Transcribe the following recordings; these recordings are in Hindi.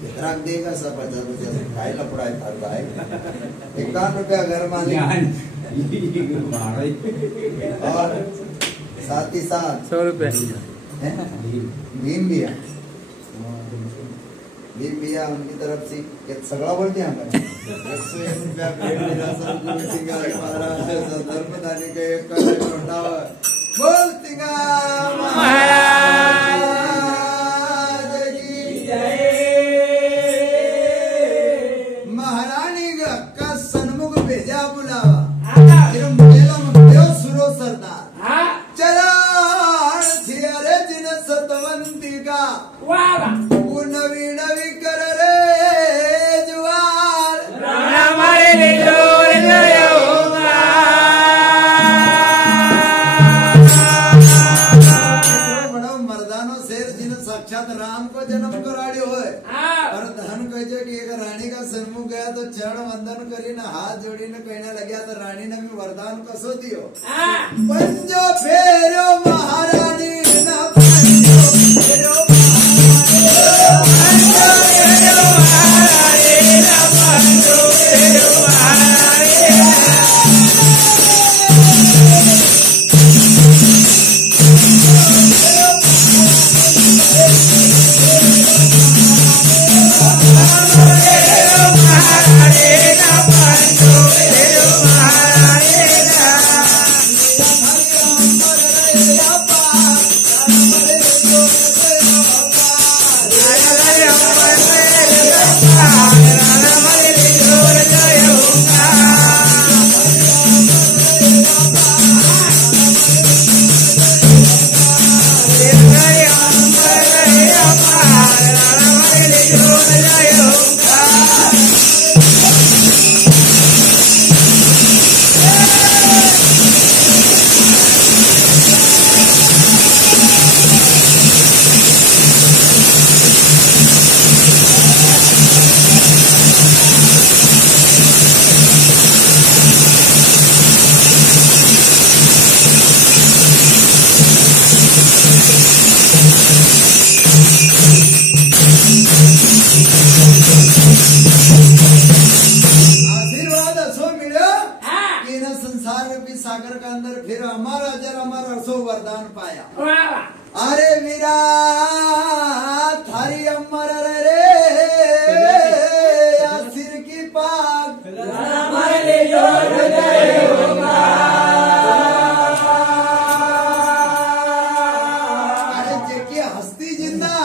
कितना देगा सब 50-50 ढाई लपड़ा है था भाई 51 रुपया घर मालिक और साथ ही साथ 100 रुपये भीम भैया उनकी तरफ से सगड़ा बोलते हैं 101 रुपया भेंट मिला सबको सिंगार धर्मदानी का एक छोटा बोल सिंगार महाराज की जय। महारानी का सन्मुख भेजा बुलावा फिर मेला में सुरो सरदार चला अरे जिन सतवंती का नवी नवी कर रे जुआर बड़ा मर्दानो शेर जिन साक्षात राम को जन्म कराड़ी हो और धन कहे कि एक रानी का सन्मुख गया तो चरण वंदन करी न हाथ जोड़ी न कहने लग्या तो रानी ने भी वरदान कसो दियो पंजो फेरो महारानी ना पंजो फेरो सागर का अंदर फिर हमारा जर हमारा सो वरदान पाया अरे वीरा थारी अमर रे सिर की पाग अरे जेकी हस्ती जिंदा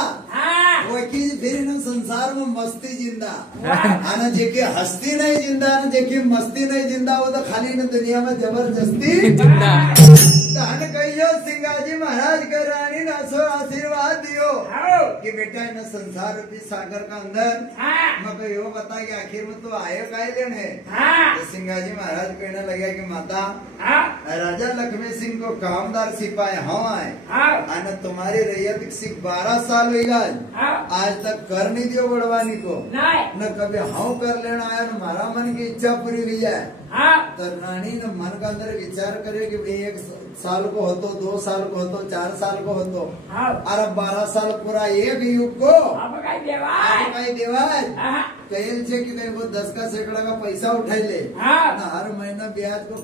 वो की फिर संसार में मस्ती जिंदा आना जेके हस्ती नहीं जिंदा ना जेके मस्ती नहीं जिंदा वो तो खाली न दुनिया में जबरदस्ती जिंदा धन कहियो सिंगाजी महाराज का रानी ना सो आशीर्वाद दियो कि बेटा इन संसार रूपी सागर का अंदर मैं यो बता कि आखिर में तो आयो काय लेने तो सिंगाजी महाराज कहने लगे कि माता राजा लक्ष्मी सिंह को कामदार सिपाही हम आए आना तुम्हारी रैयत सिख 12 साल हुई आज तक कर नहीं दियो बड़वानी को न कभी हाँ कर लेना आया न मारा मन की इच्छा पूरी हुई है तो रानी ने मन का अंदर विचार करे कि भाई 1 साल को हो तो 2 साल को हो तो 4 साल को हो तो अरे 12 साल पूरा एक युग को देवाज कहल छे कि नहीं वो 10 का सैकड़ा का पैसा उठाई ले ना हर महीना ब्याज को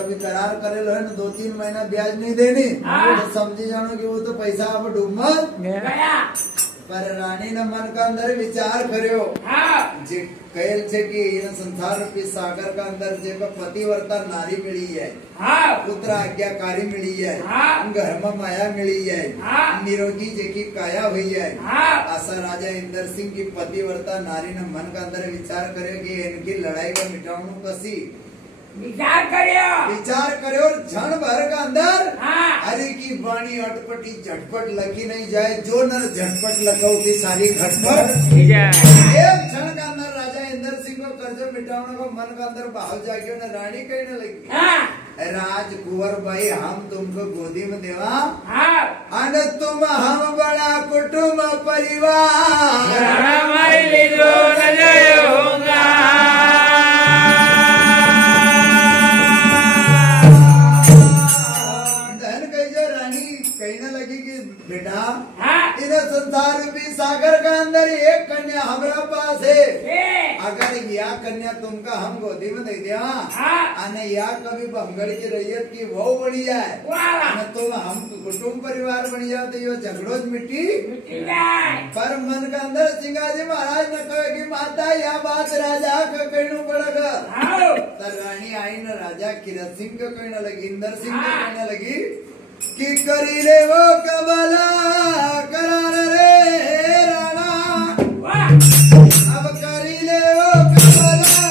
कभी करार करेल है ना 2-3 महीना ब्याज नहीं देनी तो समझी जानो कि वो तो पैसा अब डूबल पर रानी ने मन का अंदर विचार करो कहल छे कि संसार रूपी सागर का अंदर जेको पतिव्रता नारी मिली है पुत्र आज्ञाकारी मिली है घर में माया मिली है निरोगी जेकी काया हुई है आशा राजा इंद्र सिंह की पतिव्रता नारी ने मन का अंदर विचार करे कि इनकी लड़ाई को मिटाऊं कसी विचार करो और क्षण भर का अंदर हरि की वाणी अटपटी झटपट लगी नहीं जाए जो नर झटपट लगाओ की सारी घटपट एक क्षण का अंदर राजा इंद्र सिंह को कर्ज मिटाने को मन का अंदर भाव जागियो न रानी कहने लगी राजकुंवर भाई हम तुमको गोदी में देवा अन तुम हम बड़ा कुटुंब परिवार संसार रूपी सागर का अंदर एक कन्या हमारा पास है। अगर या कन्या तुमका हम गोदी में दे दिया अने या कभी बंगड़ की रैयत की वो बनी जाए तो हम कुटुंब परिवार बन जाए तो ये झगड़ो मिट्टी पर मन का अंदर सिंगाजी महाराज ने कहे कि माता यह बात राजा का कहना पड़ेगा। तर रानी आई न राजा किरत सिंह को कहने लगी, इंदर सिंह को कहने लगी कि करी रे वो कबला करार रे राणा, अब करी ले वो कबला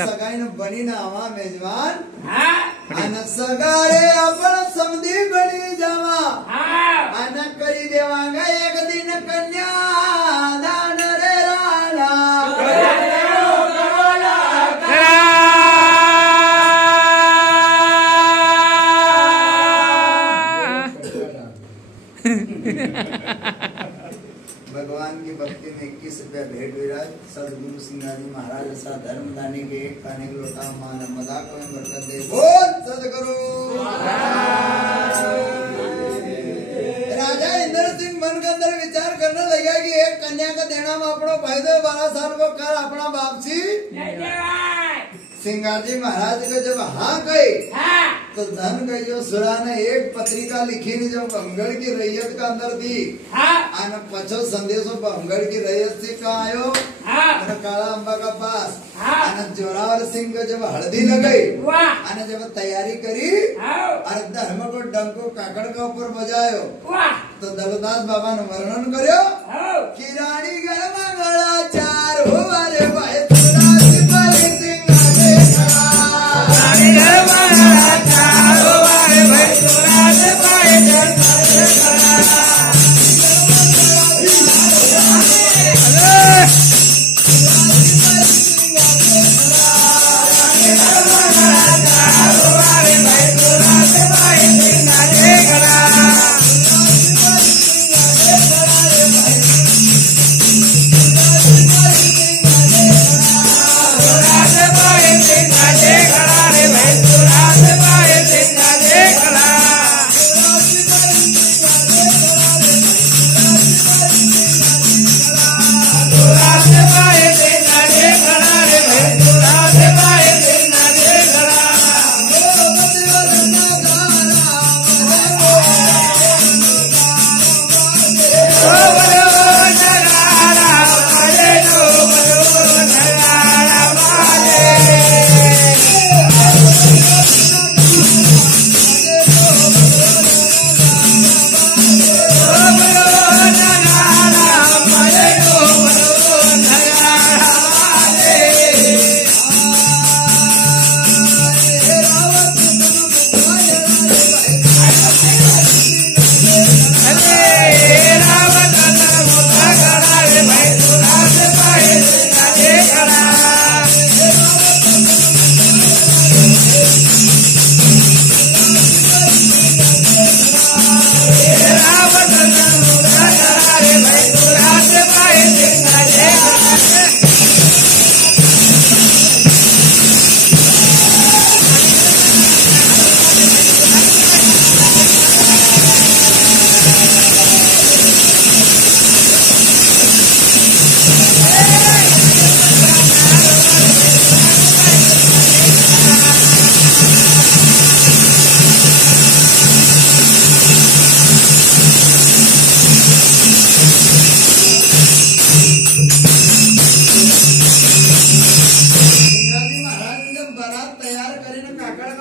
सगाई न बनी ना आवा मेजबान अन सगारे अपन समधी बनी जावा अन करी देवांगा एक दिन कन्या दान रे राणा। भगवान की भक्ति में 21 रुपया भेंट विराज सदगुरु सिंगाजी महाराज सा धर्मदानी के एक पानी के लोटा मान मजाक में बरकत दे बोल सदगुरु। राजा इंद्र सिंह मन के अंदर विचार करने लगा कि एक कन्या का देना में अपना फायदे 12 साल को कर अपना वापसी सिंगाजी महाराज को जब हाँ कही तो धन का जो सुरा ने एक पत्रिका लिखी नहीं जब बंगड़ की रैयत का अंदर दी आने पछो संदेशो बंगड़ की रैयत से कहा आयो काला अम्बा का पास आने जोरावर सिंह को जब हल्दी लगाई आने जब तैयारी करी और धर्म को डंको काकड़ का ऊपर बजायो तो दलदास बाबा ने वर्णन करो कि रानी गरमा गला चार हुआ रे भाई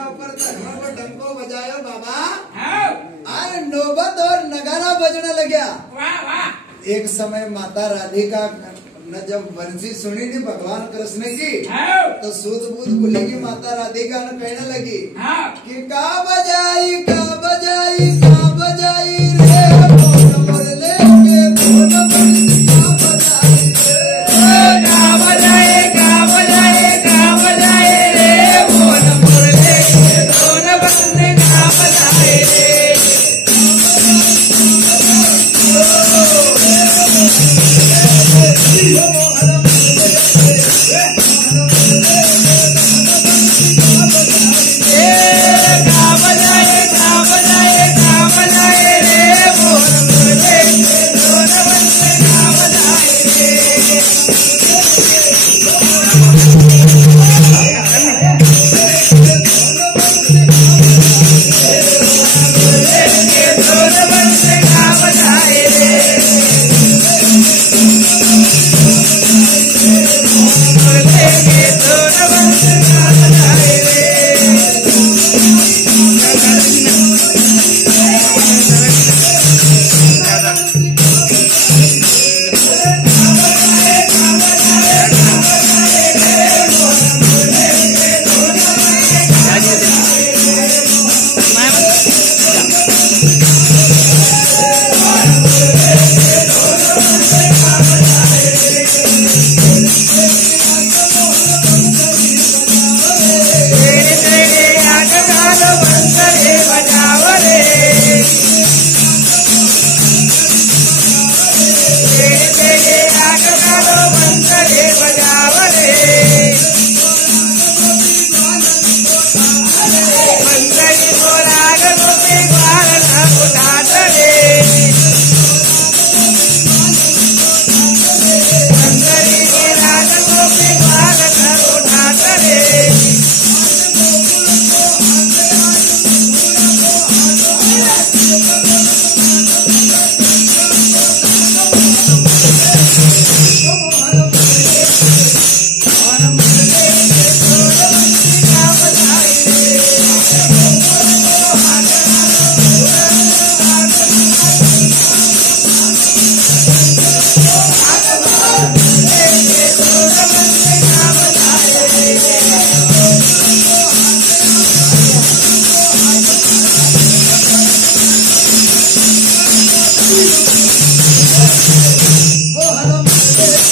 ऊपर धर्म को डंको बजायो बाबा। हाँ, अरे नौबत और नगारा बजने लगा। वाह वाह। एक समय माता राधिका ने जब बंसी सुनी थी भगवान कृष्ण की, हाँ, तो सूद बूद भूलेगी माता राधिका ने कहने लगी हाँ, कि का बजाई का बजाई का बजाई रे मोर मोरले के धुन बंसी का बजाई रे। का बजाए का बजाए का बजाए रे मोर मोरले के धुन बंसी का बजाए रे। Oh,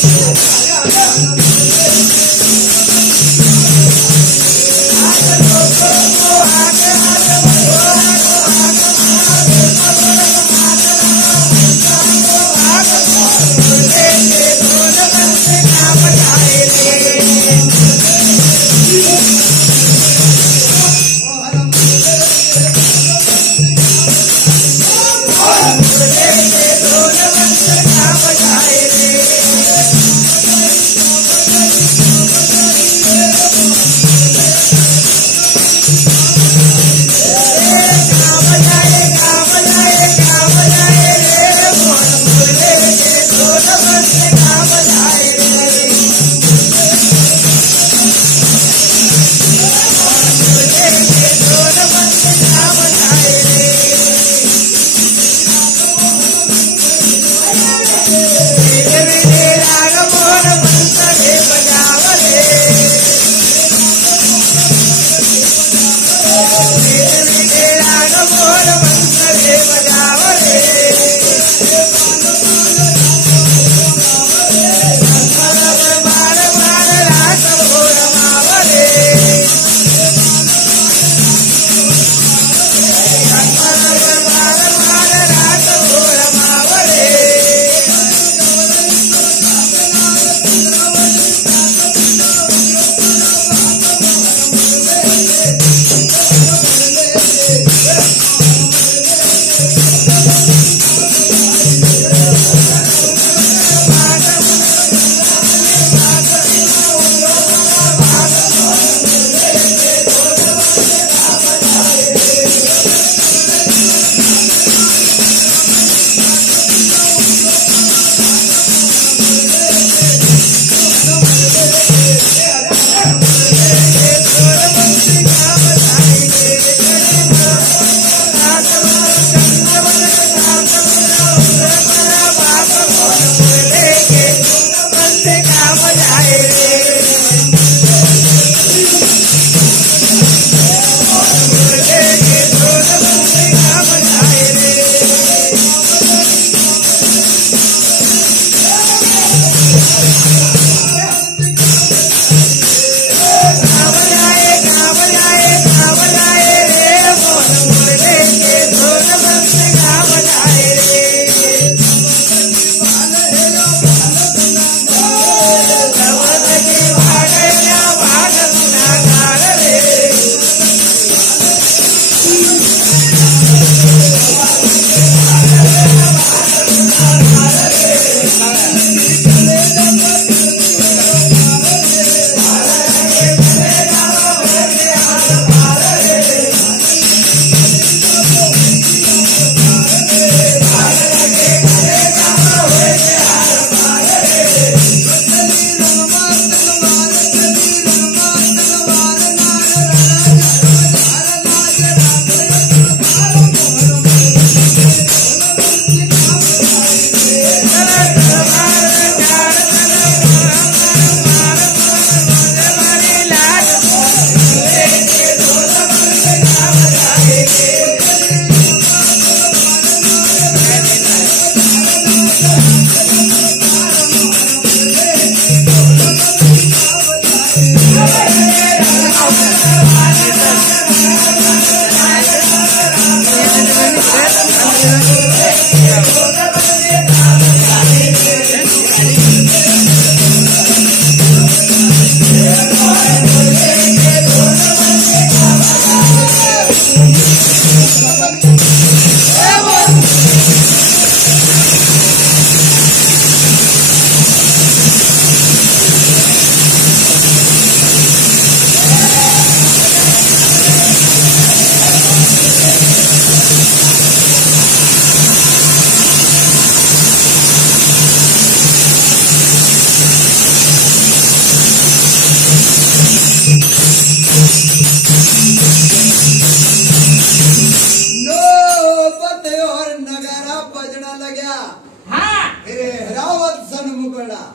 फिर एहरावत सन्मुखड़ा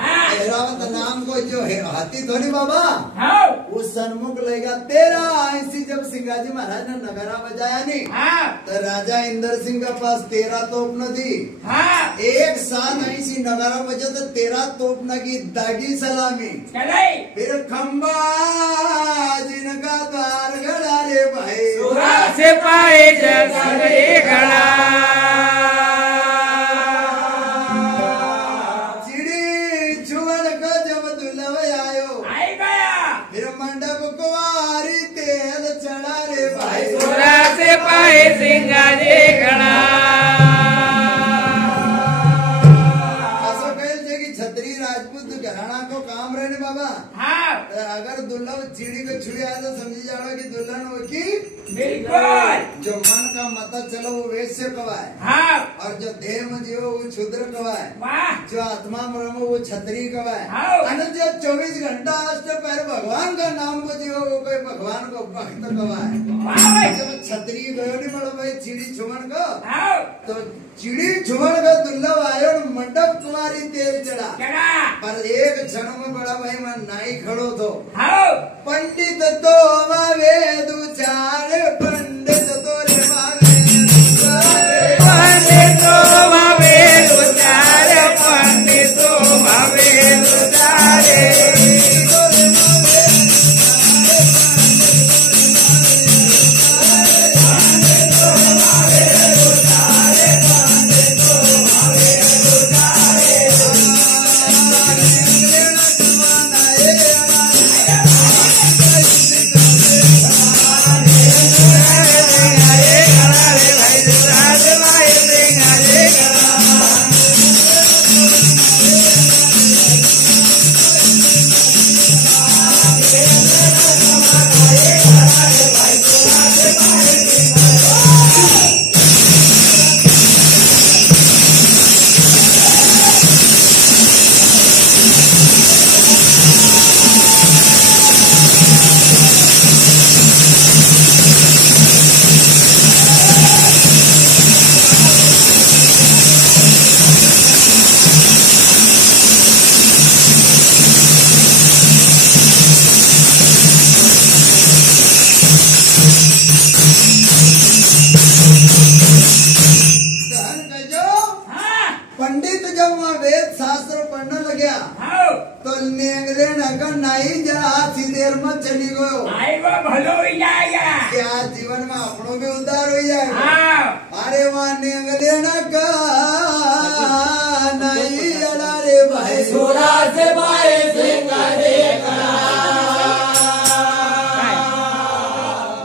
एहरावत नाम को जो है हाथी थोड़ी बाबा उस सन्मुख लेगा 13 ऐसी जब सिंगाजी महाराज ने नगारा बजाया नहीं तो राजा इंदर सिंह के पास 13 तोप न थी एक साथ ऐसी नगारा बजा तो 13 तोप न की दागी सलामी फिर खंबा जिनका द्वार गड़ा रे भाई से पाए जगरे गड़ा पाए सिंगारे गड़ा असो कहल जे कि छतरी राजपूत घराना को काम रहने बाबा अगर दुल्हन चिड़ी को छुए आए तो समझी जाओ कि दुल्हन हो की बिल्कुल जो मन का मत चलो वो वैश्य कवाए और जो देह में जीवो वो क्षुद्र कवाए जो आत्मा में रहो वो छतरी कवाए और जो 24 घंटा अष्ट पैर भगवान का नाम को जीवो वो कोई भगवान को भक्त कवाए जब छतरी गयो नहीं पड़ो भाई चिड़ी छुमन को तो चिड़ी छुमन का दुर्लभ आयो मंडप कुमारी तेल चढ़ा पर एक क्षण में बड़ा भाई मैं नाई खड़ो तो पंडित तो वेद चार पंडित तो रे पंडित तो वेद चार पंडित तो वेद चारे पंडित जब वहाँ वेद शास्त्र पढ़ने लगे तो नेंगले नगर नहीं जा आधी देर में चली गयो भलो हो जाएगा क्या जीवन में अपनों भी उद्धार हो जाएगा अरे वहाँ नेंगले नगर नहीं अड़ा रे भाई सोरा से पाए सिंगारे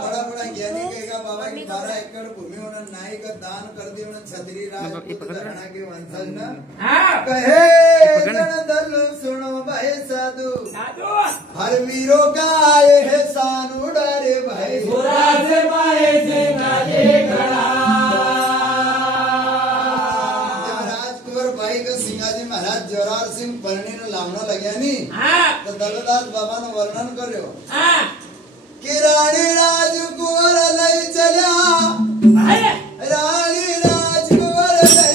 बड़ा बड़ा ज्ञानी कहेगा बाबा की 12 एकड़ भूमि उन्होंने नाई का दान कर दी उन्होंने छतरी राजपूत घराना के वंशज न कहे जन दल सुनो भाई साधु हर वीरों का आए है सान उड़ारे भाई सोरा से पाए सिंगारे जब राजकुंवर भाई का सिंगाजी महाराज जोरार सिंह परणी ने लावना लगे नहीं तो दलदास बाबा ने वर्णन करो कि रानी राजकुंवर लई चला रानी राजकुंवर लई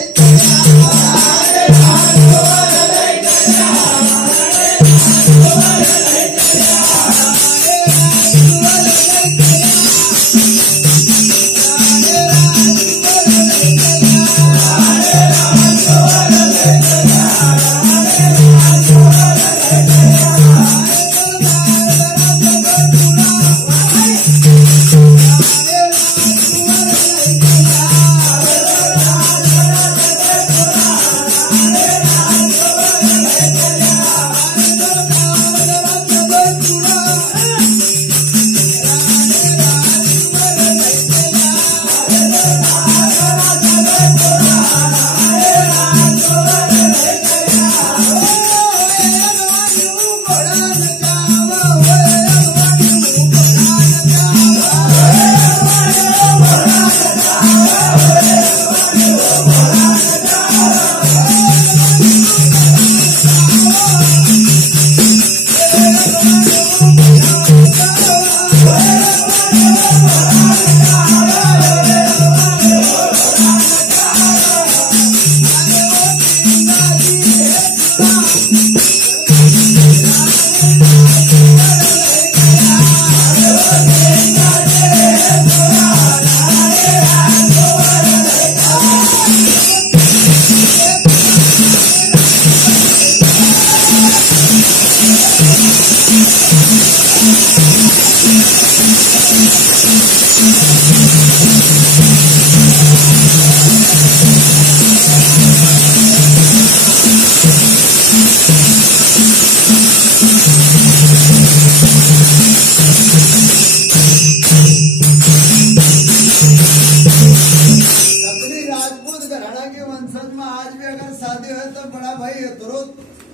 वंशज में आज भी अगर शादी हो तो बड़ा भाई तुरंत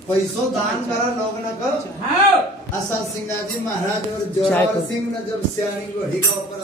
पैसों दान करा लोग न को। असा सिंगाजी महाराज और जोरावर सिंह ने जब सियानी घोड़ी का ऊपर